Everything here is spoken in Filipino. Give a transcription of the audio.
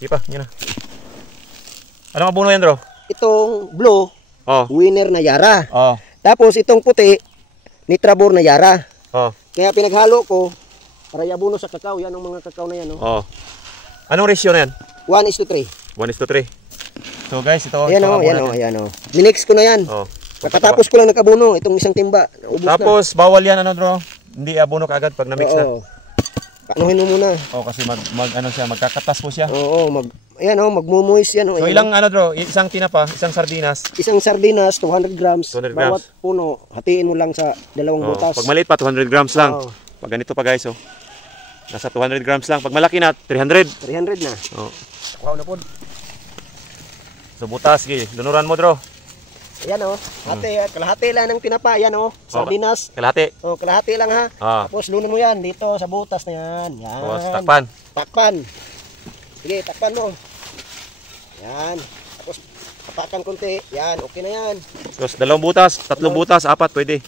Sige pa, yan na. Anong abono yan, bro? Itong blue, winner na Yara. Tapos itong puti, Nitrabor na Yara. Kaya pinaghalo ko para iabono sa kakao. Yan ang mga kakao na yan. Anong ratio na yan? 1:3. 1:3. So guys, ito. Ayan o, ayan o. Minix ko na yan. Pagkatapos ko lang nakabuno itong isang timba. Tapos bawal yan, ano bro? Hindi abono kaagad pag na-mix na. Panuhin mo muna. Kasi magkakatas po siya. Ayan o, magmumuis yan o. So ilang ano bro? Isang tinapa, isang sardinas. Isang sardinas, 200 grams. 200 grams. Bawat puno, hatiin mo lang sa dalawang butas. Pag maliit pa, 200 grams lang. Pag ganito pa guys, nasa 200 grams lang. Pag malaki na, 300. 300 na. Wow na po. So butas, lunuran mo bro. Ayan o, kalahati lang ng tinapa. Ayan o, sardinas. Kalahati. Kalahati lang ha. Tapos lunan mo yan dito sa butas na yan. Yan. Takpan. Takpan. Sige, takpan mo. Yan. Tapos tapakan konti. Yan, okay na yan. Tapos 2 butas, 3 butas, 4 pwede.